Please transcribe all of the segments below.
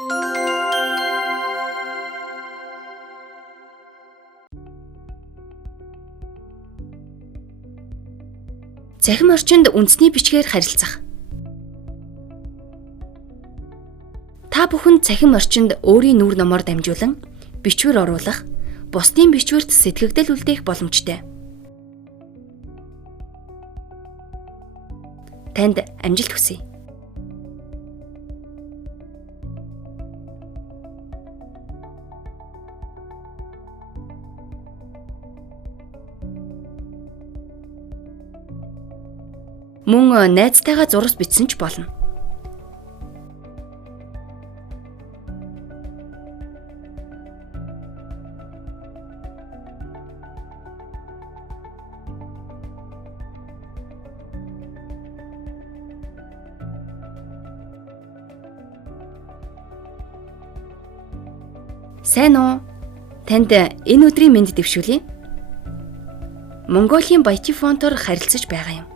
Цахим орчинд үндэсний бичгээр харилцах. Та бүхэн цахим орчинд өөрийн нүүр номоор дамжуулан бичвэр оруулах, бусдын бичвэрт сэтгэгдэл үлдээх боломжтой. Танд амжилт хүсье. Мөн найзтайгаа зураг бичсэн ч болно. Сайн уу? Танд энэ өдрийн мэнд дэвшүүлье. Монголын баячи фонтоор харилцаж байгаа юм.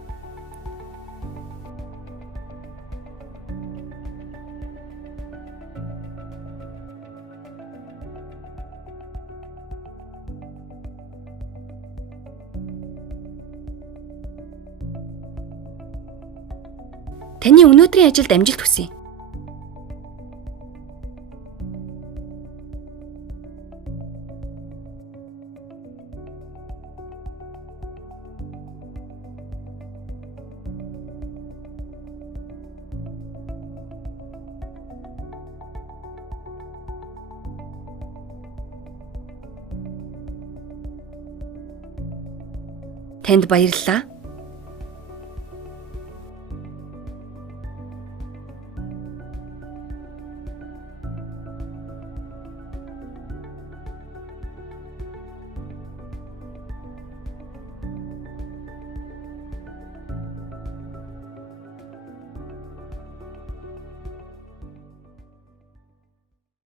Таны өнөөдрийн ажилд амжилт хүсье. Танд баярлалаа.